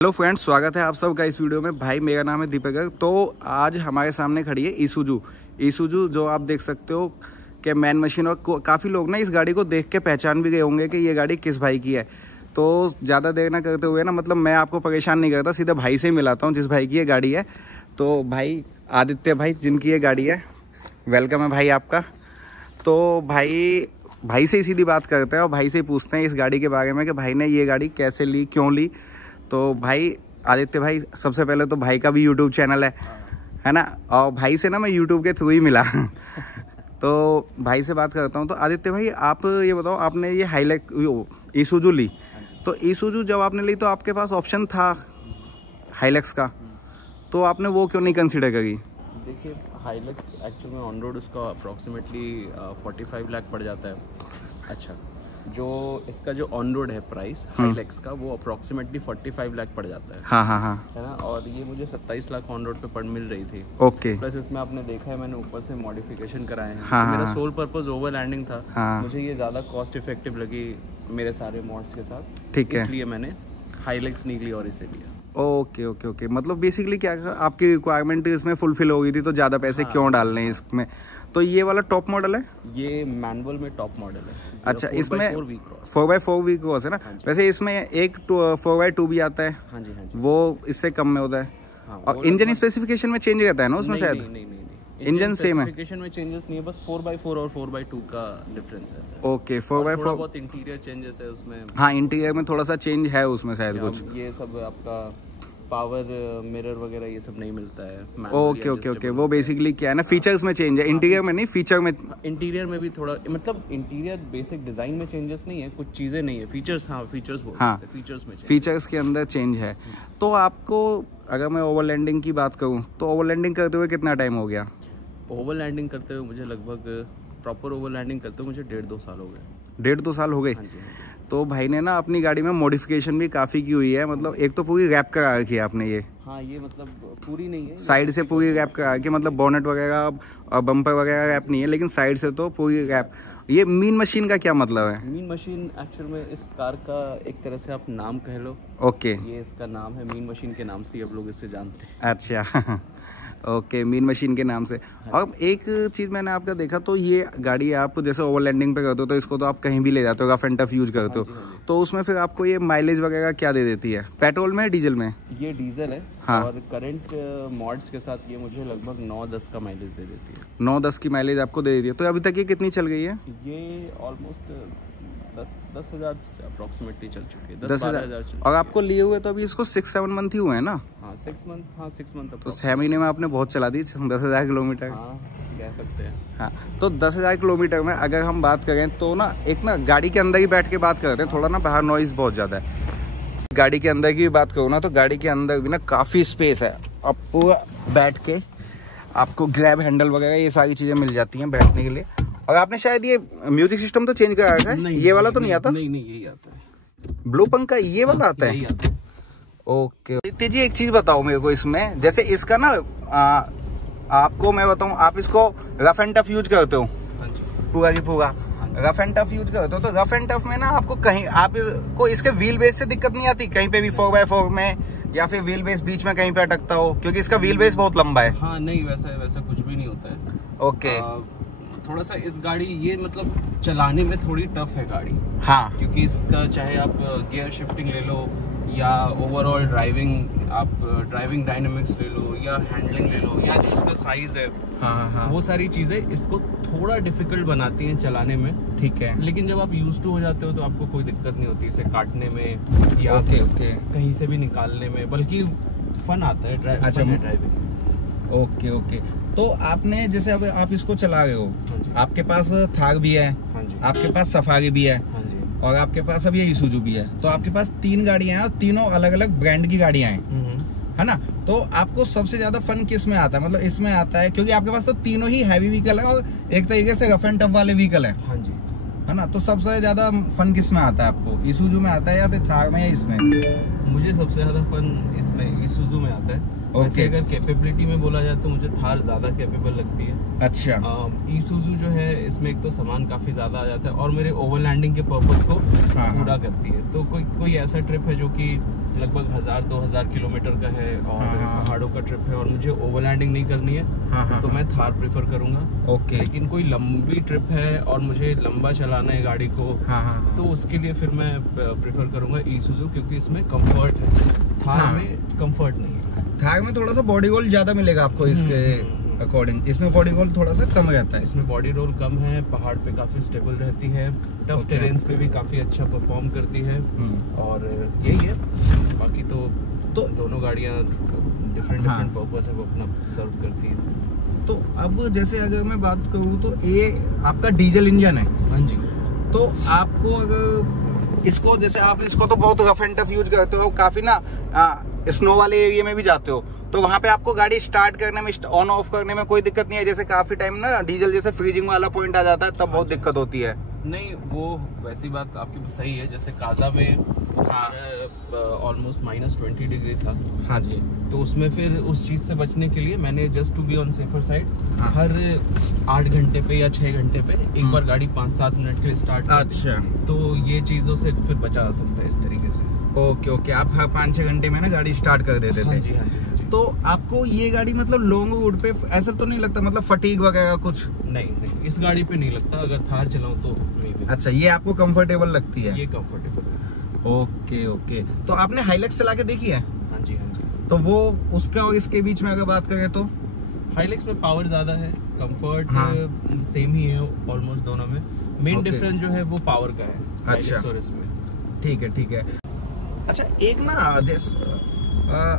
Hello friends, स्वागत है आप सबका इस वीडियो में। भाई मेरा नाम है दीपक। तो आज हमारे सामने खड़ी है ईसूजू जो आप देख सकते हो कि मैन मशीन। और काफ़ी लोग ना इस गाड़ी को देख के पहचान भी गए होंगे कि ये गाड़ी किस भाई की है। तो ज़्यादा देर ना करते हुए ना, मतलब मैं आपको परेशान नहीं करता, सीधा भाई से ही मिलाता हूँ जिस भाई की ये गाड़ी है। तो भाई आदित्य भाई, जिनकी ये गाड़ी है, वेलकम है भाई आपका। तो भाई से ही सीधी बात करते हैं और भाई से ही पूछते हैं इस गाड़ी के बारे में कि भाई ने ये गाड़ी कैसे ली, क्यों ली। तो भाई आदित्य भाई, सबसे पहले तो भाई का भी यूट्यूब चैनल है ना, और भाई से ना मैं यूट्यूब के थ्रू ही मिला। तो भाई से बात करता हूँ। तो आदित्य भाई, आप ये बताओ, आपने ये हाईलैक्स ईसूजू ली, तो ईसूजू जब आपने ली तो आपके पास ऑप्शन था हाईलैक्स का, तो आपने वो क्यों नहीं कंसिडर करी? देखिए, हाईलैक्स एक्चुअल में ऑन रोड उसका अप्रॉक्सीमेटली 45 लाख पड़ जाता है। अच्छा, जो इसका जो ऑन रोड है प्राइस हाईलैक्स का, वो अप्रॉक्सीमेटली 45 लाख पड़ जाता है। हाँ, है ना। और ये मुझे 27 लाख ऑन रोड पे पड़ मिल रही थी। ओके। प्लस इसमें आपने देखा है मैंने ऊपर से मॉडिफिकेशन कराए हैं। हाँ, मेरा सोल पर्पस ओवरलैंडिंग था। हाँ, मुझे ये ज़्यादा कॉस्ट इफेक्टिव लगी मेरे सारे मॉड्स के साथ। ठीक है, इसलिए मैंने हाईलैक्स नहीं ली और इसे लिया। ओके। मतलब बेसिकली क्या आपकी रिक्वायरमेंट इसमें फुलफिल हो गई थी, तो ज़्यादा पैसे क्यों डालने हैं इसमें। तो ये वाला टॉप मॉडल है, ये मैनुअल में टॉप मॉडल है। अच्छा, इसमें 4x4 वी क्रॉस है ना। वैसे इसमें एक 4x2 भी आता है। हाँ जी। वो इससे कम में होता है। हाँ, और इंजन स्पेसिफिकेशन में चेंज रहता है ना उसमें? शायद नहीं, इंजन सेम है। स्पेसिफिकेशन में चेंजेस नहीं है, बस 4x4 और 4x2 का डिफरेंस है। ओके, 4x4 बहुत इंटीरियर चेंजेस है उसमें। हाँ, इंटीरियर में थोड़ा सा चेंज है उसमें शायद कुछ। ये सब आपका पावर मिरर वगैरह ये सब नहीं मिलता है। ओके। वो बेसिकली क्या है ना, फीचर्स में चेंज है, इंटीरियर में नहीं, फीचर में। इंटीरियर में भी थोड़ा, मतलब इंटीरियर बेसिक डिजाइन में चेंजेस नहीं है, कुछ चीजें नहीं है। फीचर्स, हाँ फीचर्स फीचर्स में फीचर्स के अंदर चेंज है। तो आपको, अगर मैं ओवरलैंडिंग की बात करूँ, तो ओवरलैंडिंग करते हुए कितना टाइम हो गया? ओवरलैंडिंग करते हुए मुझे लगभग, प्रॉपर ओवरलैंडिंग करते हुए मुझे 1.5-2 साल हो गए। 1.5-2 साल हो गए। हाँ जी। तो भाई ने ना अपनी गाड़ी में मॉडिफिकेशन भी काफ़ी की हुई है। मतलब एक तो पूरी रैप करा रखी है आपने ये। हाँ, ये मतलब पूरी नहीं है, साइड से पूरी रैप करा रखी है, मतलब बोनेट वगैरह और बम्पर वगैरह रैप नहीं है, लेकिन साइड से तो पूरी रैप। ये मीन मशीन का क्या मतलब है? मीन मशीन एक्चुअल में इस कार का एक तरह से आप नाम कह लो। ओके, ये इसका नाम है, मीन मशीन के नाम से ही अब लोग इसे जानते हैं। अच्छा। ओके, मीन मशीन के नाम से। और एक चीज़ मैंने आपका देखा, तो ये गाड़ी आप जैसे ओवरलैंडिंग पे करते हो, तो इसको तो आप कहीं भी ले जाते हो, रफ एंड टफ यूज करते हो। तो उसमें फिर आपको ये माइलेज वगैरह क्या दे देती है? पेट्रोल में, डीजल में? ये डीजल है। हाँ। और करंट मॉड्स के साथ ये मुझे लगभग 9-10 का माइलेज दे देती है। 9-10 की माइलेज आपको दे देती है। तो अभी तक ये कितनी चल गई है? ये ऑलमोस्ट 10,000 अप्रॉक्सीमेटली चल चुकी है। 10,000। और आपको लिए हुए तो अभी इसको 6-7 मंथ ही हुए हैं ना? हाँ, 6 मंथ। तो 6 महीने में आपने बहुत चला दी 10,000 किलोमीटर। हाँ, कह सकते हैं। हाँ, तो 10,000 किलोमीटर में अगर हम बात करें तो ना, एक ना गाड़ी के अंदर ही बैठ के बात करते हैं, थोड़ा ना बाहर नॉइज बहुत ज़्यादा है। गाड़ी के अंदर की भी बात करूँ ना, तो गाड़ी के अंदर भी ना काफ़ी स्पेस है। अब पूरा बैठ के आपको ग्रैब हैंडल वगैरह ये सारी चीज़ें मिल जाती हैं बैठने के लिए। और आपने शायद ये म्यूजिक सिस्टम तो चेंज करा है? ये वाला तो नहीं आता? नहीं, यही आता है। ब्लू पंख का ये वाला आता है? ओके। आदित्य जी, एक चीज बताओ मेरे को इसमें, जैसे इसका ना आपको मैं बताऊं, आप इसको रफ एंड टफ यूज करते हो? हाँ जी। पूरा की पूरा रफ एंड टफ यूज करते हो, तो रफ एंड टफ में ना आपको कहीं, आपको इसके व्हील बेस से दिक्कत नहीं आती कहीं पे भी, 4x4 में, या फिर व्हील बेस बीच में कहीं पे अटकता हो? क्योंकि इसका व्हील बेस बहुत लंबा है। हाँ, नहीं, वैसा कुछ भी नहीं होता है। ओके। थोड़ा सा इस गाड़ी, ये मतलब चलाने में थोड़ी टफ है गाड़ी। हाँ, क्योंकि इसका चाहे आप गियर शिफ्टिंग ले लो, या ओवरऑल ड्राइविंग, आप ड्राइविंग डायनामिक्स ले लो, या हैंडलिंग ले लो, या जो इसका साइज है, हाँ, वो सारी चीजें इसको थोड़ा डिफिकल्ट बनाती हैं चलाने में। ठीक है। लेकिन जब आप यूज्ड टू हो जाते हो तो आपको कोई दिक्कत नहीं होती इसे काटने में या कहीं से भी निकालने में, बल्कि फन आता है ड्राइविंग। ओके। तो आपने जैसे अब आप इसको चला रहे हो, आपके पास थार भी है, आपके पास सफारी भी है, और आपके पास अब ये ईसूजू भी है। तो आपके पास 3 गाड़ियां हैं और तीनों अलग अलग ब्रांड की गाड़ियां हैं, है ना? तो आपको सबसे ज्यादा फन किस में आता है? मतलब इसमें आता है, क्योंकि आपके पास तो तीनों ही हैवी व्हीकल है और एक तरीके से रफ एंड टफ वाले व्हीकल है। हाँ जी। है ना? तो सबसे ज्यादा फन किस में आता है आपको? ईसूजू में आता है या फिर थार में, या इसमें? मुझे सबसे ज्यादा फन इसमें ईसूजू में आता है। वैसे अगर कैपेबिलिटी में बोला जाए तो मुझे थार ज़्यादा कैपेबल लगती है। अच्छा। ईसुजू जो है इसमें एक तो सामान काफ़ी ज़्यादा आ जाता है और मेरे ओवरलैंडिंग के पर्पस को पूरा करती है। तो कोई ऐसा ट्रिप है जो कि लगभग 1000-2000 किलोमीटर का है और पहाड़ों का ट्रिप है और मुझे ओवरलैंडिंग नहीं करनी है, तो मैं थार प्रेफर करूंगा। ओके। लेकिन कोई लंबी ट्रिप है और मुझे लंबा चलाना है गाड़ी को, तो उसके लिए फिर मैं प्रेफर करूंगा ईसुजू, क्योंकि इसमें कंफर्ट है। थार में कंफर्ट नहीं है। थार में थोड़ा सा बॉडी रोल ज्यादा मिलेगा आपको इसके अकॉर्डिंग, इसमें बॉडी रोल थोड़ा सा कम रहता है। इसमें बॉडी रोल कम है, पहाड़ पे काफी स्टेबल रहती है, टफ टेरेन्स पे भी काफी अच्छा परफॉर्म करती है और यही है। बाकी तो दोनों गाड़ियां डिफरेंट पर्पस है, वो अपना सर्व करती है। तो अब जैसे अगर मैं बात करूँ तो ये आपका डीजल इंजन है। हाँ जी। तो आपको अगर इसको, जैसे आप इसको तो बहुत रफ एंड टफ यूज करते हो, काफी ना स्नो वाले एरिया में भी जाते हो, तो वहां पे आपको गाड़ी स्टार्ट करने में, ऑन ऑफ करने में कोई दिक्कत नहीं है? जैसे काफी टाइम ना डीजल जैसे फ्रीजिंग वाला पॉइंट आ जाता है तब बहुत दिक्कत होती है। नहीं, वो वैसी बात आपकी सही है। जैसे काजा में ऑलमोस्ट -20 डिग्री था। हाँ जी। तो उसमें फिर उस चीज से बचने के लिए मैंने just to be on safer side हर 8 घंटे पे या 6 घंटे पे एक बार गाड़ी 5-7 मिनट के लिए स्टार्ट कर। अच्छा। तो ये चीजों से फिर बचा जा सकता है इस तरीके से। ओके। आप हर 5-6 घंटे में ना गाड़ी स्टार्ट कर देते थे? हाँ जी, हाँ जी। तो आपको ये गाड़ी मतलब लॉन्ग रूट पे ऐसा तो नहीं लगता, मतलब फटीग वगैरह कुछ? नहीं, इस गाड़ी पे नहीं लगता। अगर थार चलाऊं तो नहीं। अच्छा, ये आपको कंफर्टेबल लगती है? ये कंफर्टेबल है। ओके। तो आपने हाइलक्स चला के देखी है? हाँ जी। तो वो उसका और इसके बीच में अगर बात करें तो हाइलक्स में पावर ज्यादा है, कंफर्ट सेम ही है ऑलमोस्ट दोनों में। मेन डिफरेंस जो है वो पावर का है हाइलक्स और इसमें। ठीक है। अच्छा, एक ना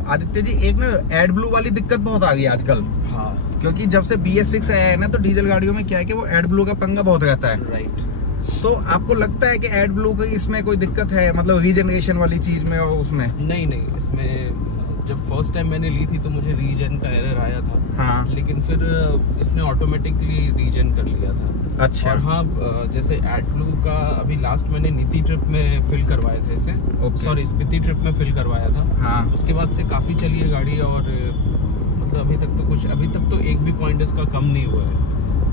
आदित्य जी, एक ना एड ब्लू वाली दिक्कत बहुत आ गई आजकल। हाँ। क्योंकि जब से BS6 आया है ना, तो डीजल गाड़ियों में क्या है कि वो एड ब्लू का पंगा बहुत रहता है। राइट। तो आपको लगता है कि एड ब्लू की इसमें कोई दिक्कत है, मतलब रीजनरेशन वाली चीज में और उसमें? नहीं, इसमें जब फर्स्ट टाइम मैंने ली थी तो मुझे रीजन का एरर आया था। हाँ। लेकिन फिर इसने ऑटोमेटिकली रीजन कर लिया था। अच्छा। और हाँ, जैसे एड ब्लू का अभी लास्ट मैंने नीति ट्रिप में फिल करवाया था इसे। सॉरी, स्पीति ट्रिप में फिल करवाया था। हाँ। उसके बाद से काफी चली है गाड़ी और मतलब अभी तक तो एक भी पॉइंट इसका कम नहीं हुआ है।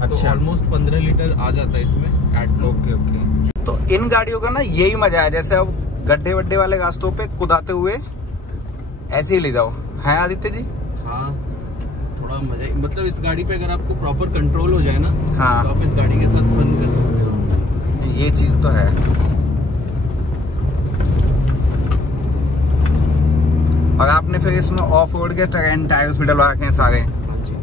अच्छा। तो ऑलमोस्ट 15 लीटर आ जाता है इसमें एड ब्लू। ओके। तो इन गाड़ियों का ना यही मजा है, जैसे अब गड्ढे वड्ढे वाले रास्तों पे कुदाते हुए ऐसे ही ले जाओ, है आदित्य जी? हाँ, थोड़ा मजा, मतलब इस गाड़ी पे अगर आपको प्रॉपर कंट्रोल हो जाए ना, हाँ, तो आप इस गाड़ी के साथ फन कर सकते हो। ये चीज तो है। और आपने फिर इसमें ऑफ रोड के टायर्स भी डलवा रखे हैं सारे। हाँ जी।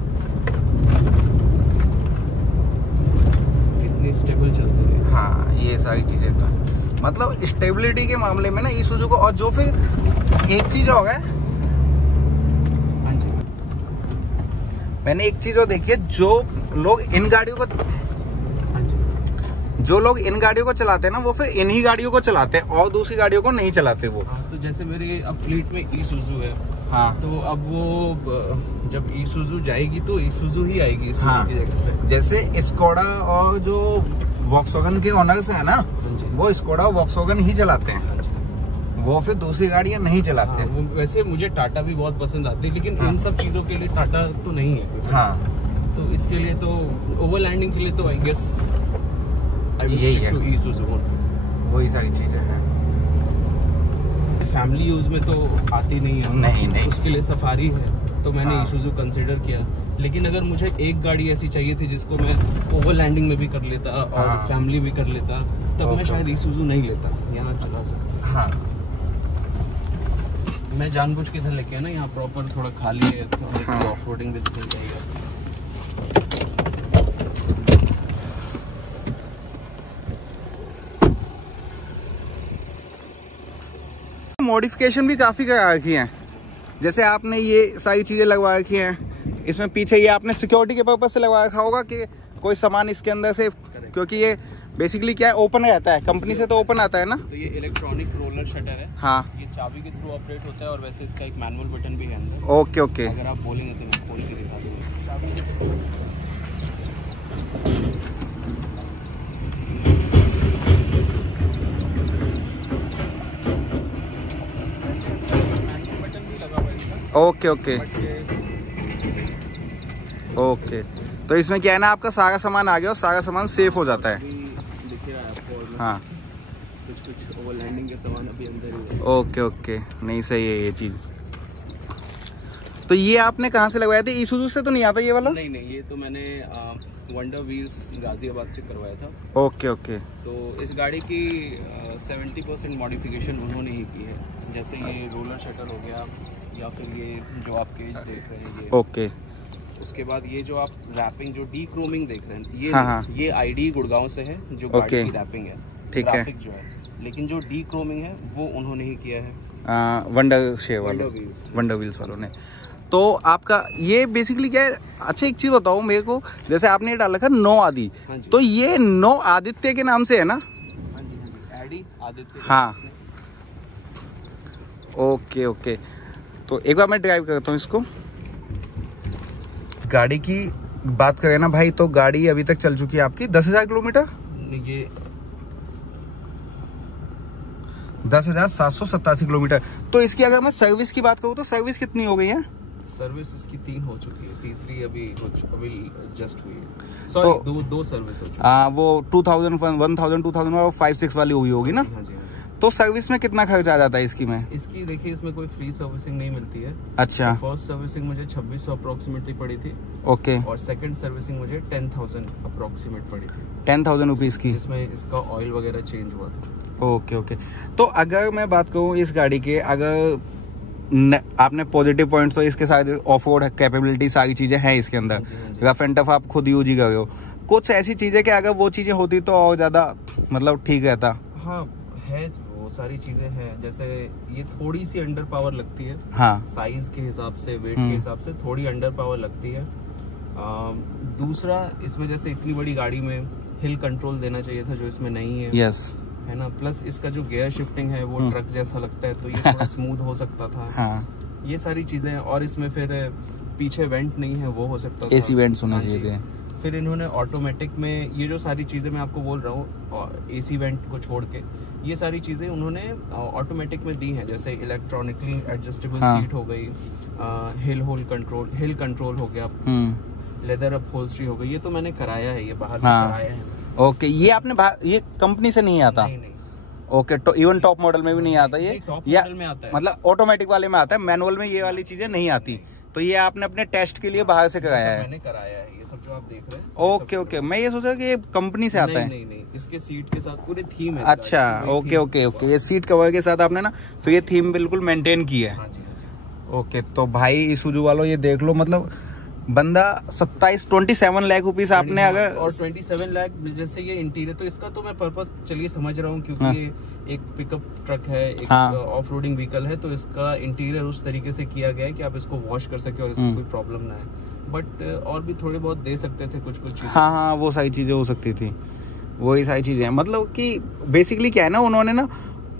कितनी स्टेबल चलती है। हाँ, ये सारी चीजें तो मतलब स्टेबिलिटी के मामले में ना ईसुजू को। और जो फिर एक चीज हो गया, मैंने एक चीज और देखी है, जो लोग इन गाड़ियों को चलाते हैं ना, वो फिर इन्हीं गाड़ियों को चलाते हैं और दूसरी गाड़ियों को नहीं चलाते वो। हाँ, तो जैसे मेरे अब फ्लीट में ईसुजू है। हाँ। तो अब वो जब ईसुजू जाएगी तो ईसुजू ही आएगी ईसुजू हाँ। की जगह पे। जैसे स्कोडा और जो वॉक्सवैगन के ओनर्स है ना, वो स्कोडा और वॉक्सवैगन ही चलाते हैं, वो फिर दूसरी गाड़ियां नहीं चलाते। हाँ, वैसे मुझे टाटा भी बहुत पसंद आती है, लेकिन इन सब चीजों के लिए टाटा तो नहीं है। हाँ। तो इसके लिए तो ओवरलैंडिंग के लिए तो आई गेस यही है, वही सारी चीजें हैं। फैमिली यूज में तो आती नहीं है। नहीं। उसके लिए सफारी है, तो मैंने ईसुजू कंसिडर किया। लेकिन अगर मुझे एक गाड़ी ऐसी चाहिए थी जिसको मैं ओवरलैंडिंग में भी कर लेता और फैमिली भी कर लेता, तब मैं शायद ईसुजू नहीं लेता, यहाँ चला सकता। हाँ। मैं जानबूझ के इधर लेके ना, यहाँ प्रॉपर थोड़ा खाली है, थोड़ा ऑफ रोडिंग भी दिख जाएगा। मॉडिफिकेशन भी काफी करा रखी हैं, जैसे आपने ये सारी चीजें लगवा रखी हैं। इसमें पीछे ये आपने सिक्योरिटी के पर्पज से लगवा रखा होगा कि कोई सामान इसके अंदर से, क्योंकि ये बेसिकली क्या है, ओपन रहता है, कंपनी से तो ओपन आता है ना। तो ये इलेक्ट्रॉनिक रोलर शटर है। हाँ। ये चाबी के थ्रू ऑपरेट होता है और वैसे इसका एक मैनुअल बटन भी है अंदर। ओके। अगर आप बोलेंगे तो मैं खोल के दिखा दूंगा। Okay okay okay. तो इसमें क्या है ना, आपका सारा सामान आ गया और सारा सामान सेफ हो जाता है। देखिए आपको हाँ कुछ ओवरलैंडिंग के सामान अभी अंदर ही है। ओके ओके, नहीं सही है ये चीज़। तो ये आपने कहाँ से लगवाया था? ईसुजू से तो नहीं आता ये वाला? नहीं नहीं, ये तो मैंने वंडर व्हील्स गाजियाबाद से करवाया था। Okay okay. तो इस गाड़ी की 70% मॉडिफिकेशन उन्होंने ही की है। जैसे ये रोलर शटर हो गया, या फिर ये जो आप केज देख रहे हैं ये। ओके। उसके बाद ये जो आप रैपिंग, जो डी क्रोमिंग देख रहे हैं, ये हाँ। ये आईडी गुड़गांव से है, जो गाड़ी की रैपिंग है। ठीक है, जो है, लेकिन जो डी क्रोमिंग है वो उन्होंने ही किया है, वंडर व्हील्स वालों ने। तो आपका ये बेसिकली क्या है? अच्छा एक चीज बताओ मेरे को, जैसे आपने ये डाल रखा 9 आदि, तो ये 9 आदित्य के नाम से है ना? हाँ जी, एडी आदित्य। हाँ ओके ओके। तो एक बार मैं ड्राइव करता हूँ इसको। गाड़ी की बात करें ना भाई, तो गाड़ी अभी तक चल चुकी है आपकी 10,000 किलोमीटर। ये 10,787 किलोमीटर। तो इसकी अगर मैं सर्विस की बात करूँ तो सर्विस कितनी हो गई है? सर्विस इसकी 3 हो चुकी है, तीसरी अभी जस्ट हुई है। सॉरी, तो दो सर्विस हो चुकी है। वो 2000, 2000 और 5-6 वाली हुई होगी ना? हाँ जी। तो सर्विस में कितना खर्च आ जाता है इसकी में? इसकी देखिए, इसमें कोई फ्री सर्विसिंग नहीं मिलती है। अच्छा। फर्स्ट सर्विसिंग मुझे 2600 अप्रोक्सीमेटली पड़ी थी। ओके। और सेकंड सर्विसिंग मुझे 10,000 अप्रोक्सीमेट पड़ी थी। 10,000 रुपीज की, जिसमें इसका ऑयल वगैरह चेंज हुआ था। Okay okay. तो अगर मैं बात करूँ इस गाड़ी के, अगर आपने पॉजिटिव पॉइंट्स तो इसके साथ ऑफ रोड कैपेबिलिटी सारी चीजें हैं इसके अंदर, रफ एंड टफ आप खुद यूज ही कर रहे हो। कुछ ऐसी चीजें कि अगर वो चीजें होती तो और ज्यादा मतलब ठीक रहता। हाँ है, वो सारी चीजें हैं। जैसे ये थोड़ी सी अंडर पावर लगती है। हाँ, साइज के हिसाब से, वेट के हिसाब से थोड़ी अंडर पावर लगती है। दूसरा, इसमें जैसे इतनी बड़ी गाड़ी में हिल कंट्रोल देना चाहिए था, जो इसमें नहीं है। यस, है ना। प्लस इसका जो गियर शिफ्टिंग है वो ट्रक जैसा लगता है, तो ये थोड़ा स्मूथ हो सकता था। हाँ, ये सारी चीजें। और इसमें फिर पीछे वेंट नहीं है, वो हो सकता था। एसी वेंट्स होने चाहिए थे। फिर इन्होंने ऑटोमेटिक में ये जो सारी चीजें मैं आपको बोल रहा हूँ, एसी वेंट को छोड़ के ये सारी चीजें उन्होंने ऑटोमेटिक में दी हैं। जैसे इलेक्ट्रॉनिकली एडजस्टेबल सीट हो गई, हिल कंट्रोल हो गया, लेदर अपहोल्स्ट्री हो गई। ये तो मैंने कराया है, ये बाहर से कराया है। ओके, ये आपने ये कंपनी से नहीं आता? नहीं। ओके, तो इवन टॉप मॉडल में भी नहीं आता ये? टॉप मॉडल में आता है, मतलब ऑटोमेटिक वाले में आता है, मैनुअल में ये वाली चीजें नहीं आती। तो ये आपने अपने टेस्ट के लिए बाहर से कराया है? मैंने कराया है, ये सब जो आप देख रहे हैं। ओके ओके, मैं ये सोचा कि ये कंपनी से आता है। नहीं, इसके सीट के साथ पूरे थीम है। अच्छा, ओके ओके ओके। ये सीट कवर के साथ आपने ना फिर ये थीम बिल्कुल मेंटेन की है। हाँ जी। ओके, तो भाई ईसुजू वालों ये देख लो, मतलब बंदा 27 लाख रुपीस आपने अगर, और 27 लाख जैसे ये इंटीरियर, तो इसका तो मैं पर्पस चलिए समझ रहा हूँ, क्योंकि ये एक पिकअप ट्रक है, एक ऑफ रोडिंग व्हीकल है, तो इसका इंटीरियर उस तरीके से किया गया है कि आप इसको वॉश कर सके और इसको कोई प्रॉब्लम ना है। बट और भी थोड़े बहुत दे सकते थे कुछ चीजें। हाँ, वो सारी चीजें हो सकती थी, वही सारी चीजें। मतलब कि बेसिकली क्या है ना, उन्होंने ना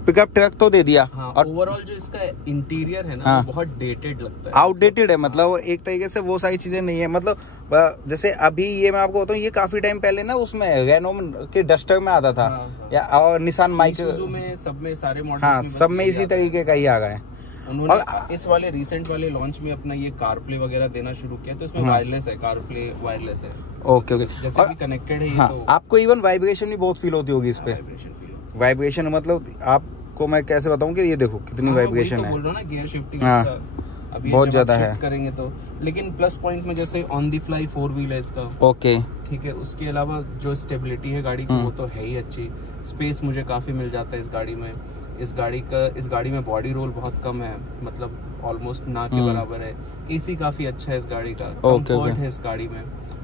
पिकअप ट्रक तो दे दिया। हाँ, और ओवरऑल जो इसका इंटीरियर है ना, वो बहुत डेटेड लगता है, आउटडेटेड है। मतलब एक तरीके से वो सारी चीजें नहीं है। मतलब जैसे अभी ये मैं आपको बताऊं, ये काफी टाइम पहले ना उसमें रेनो के डस्टर में आता था। या और निसान माइक में, सब में, सारे मॉडल्स हाँ, सब में इसी तरीके का ही आ गया है। उन्होंने इस वाले रिसेंट वाले लॉन्च में अपना ये कार प्ले वगैरह देना शुरू किया, तो इसमें वायरलेस है, कार प्ले वायरलेस है। ओके ओके, जैसे भी कनेक्टेड है ये। हाँ, तो आपको इवन वाइब्रेशन भी बहुत फील होती होगी इस पे? वाइब्रेशन मतलब आपको मैं कैसे बताऊं कि ये देखो कितनी वाइब्रेशन है। बोल रहा हूं ना, गियर शिफ्टिंग अभी बहुत ज्यादा है करेंगे तो। लेकिन प्लस पॉइंट में जैसे ऑन दी फ्लाई 4 व्हील है इसका। ओके, ठीक है। उसके अलावा जो स्टेबिलिटी है गाड़ी की, वो तो है ही अच्छी। स्पेस मुझे काफी मिल जाता है इस गाड़ी में। इस गाड़ी में बॉडी रोल बहुत कम है, मतलब ऑलमोस्ट ना के बराबर है। एसी काफी अच्छा है इस गाड़ी का, कंफर्ट है इस गाड़ी में।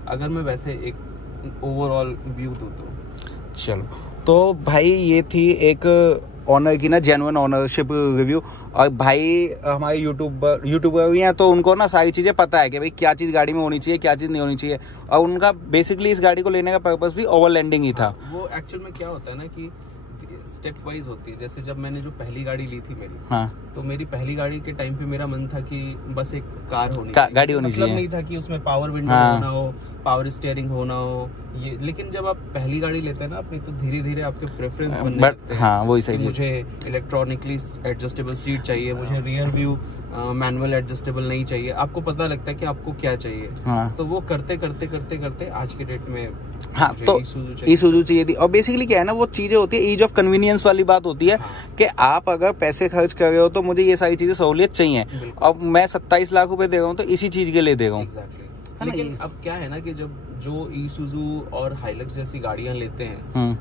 अगर मैं वैसे एक ओवरऑल व्यू दूं तो। चलो, तो भाई ये थी एक ऑनर की ना जेन्युइन ऑनरशिप रिव्यू। और भाई हमारे यूट्यूबर भी हैं, तो उनको ना सारी चीज़ें पता है कि भाई क्या चीज़ गाड़ी में होनी चाहिए, क्या चीज़ नहीं होनी चाहिए। और उनका बेसिकली इस गाड़ी को लेने का पर्पस भी ओवरलैंडिंग ही था। वो एक्चुअल में क्या होता है ना कि स्टेप वाइज होती है। जैसे जब मैंने जो पहली गाड़ी ली थी मेरी, तो मेरी पहली गाड़ी के टाइम पे मेरा मन था कि बस एक कार होनी चाहिए, गाड़ी होनी चाहिए। मतलब नहीं था कि उसमें पावर विंडो होना हो, पावर स्टीयरिंग होना हो ये। लेकिन जब आप पहली गाड़ी लेते हैं ना अपनी, तो धीरे धीरे आपके प्रेफरेंस बनने लगते हैं। हाँ, वही सही। मुझे इलेक्ट्रॉनिकली एडजस्टेबल सीट चाहिए, मुझे रियर व्यू मैनुअल एडजस्टेबल नहीं चाहिए, आपको पता लगता है कि आपको क्या चाहिए। हाँ। तो वो करते करते करते करते आज के डेट में हाँ, तो ईसुजू चाहिए थी। और बेसिकली क्या है ना, वो चीजें होती है, ईज ऑफ कन्वीनियंस वाली बात होती है। हाँ। कि आप अगर पैसे खर्च कर रहे हो तो मुझे ये सारी चीजें सहूलियत चाहिए। अब मैं 27 लाख रुपए दे रहा हूँ तो इसी चीज के लिए दे रहा हूँ। लेकिन अब क्या है ना कि जब जो ईसुजू और हाइलक्स जैसी गाड़ियां लेते हैं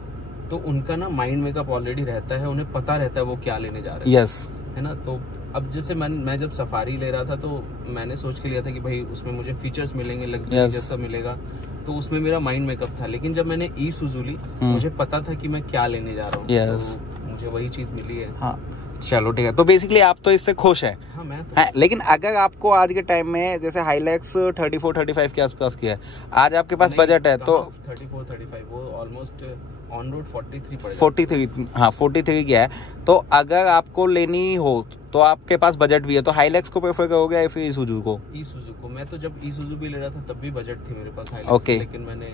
तो उनका ना माइंड मेकअप ऑलरेडी रहता है, उन्हें पता रहता है वो क्या लेने जा रहे हैं। यस, है ना। तो अब जैसे मैं जब सफारी ले रहा था तो मैंने सोच के लिया था कि भाई उसमें मुझे फीचर्स मिलेंगे, लग्जरी जैसा मिलेगा, तो उसमें मेरा माइंड मेकअप था। लेकिन जब मैंने ईसुजू ली मुझे पता था कि मैं क्या लेने जा रहा हूँ। तो मुझे वही चीज मिली है। हाँ, चलो ठीक है। तो बेसिकली आप तो इससे खुश हैं। हाँ, मैं तो है। लेकिन अगर आपको आज के टाइम में जैसे हाइलैक्स 34-35 के आसपास की है, आज आपके पास बजट है तो 34-35 वो ऑलमोस्ट ऑन रोड 43 पड़ 43, हाँ 43 की है। तो अगर आपको लेनी हो तो आपके पास बजट भी है, तो हाइलैक्स को प्रेफर करोगे या फिर ईसुजू को? ईसुजू को। मैं तो जब ईसुजू भी ले रहा था तब भी बजट थी मेरे पास हाइलैक्स। ओके। लेकिन मैंने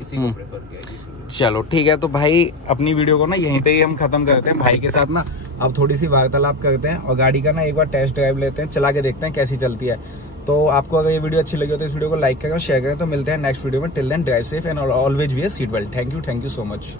इसी को प्रेफर किया। चलो ठीक है। तो भाई अपनी वीडियो को ना यहीं पे ही हम खत्म करते हैं। भाई के साथ ना अब थोड़ी सी वार्तालाप करते हैं और गाड़ी का ना एक बार टेस्ट ड्राइव लेते हैं, चला के देखते हैं कैसी चलती है। तो आपको अगर ये वीडियो अच्छी लगी हो तो इस वीडियो को लाइक करें और शेयर करें। तो मिलते हैं नेक्स्ट वीडियो में। Till then drive safe and always wear seat belt. Thank you so much.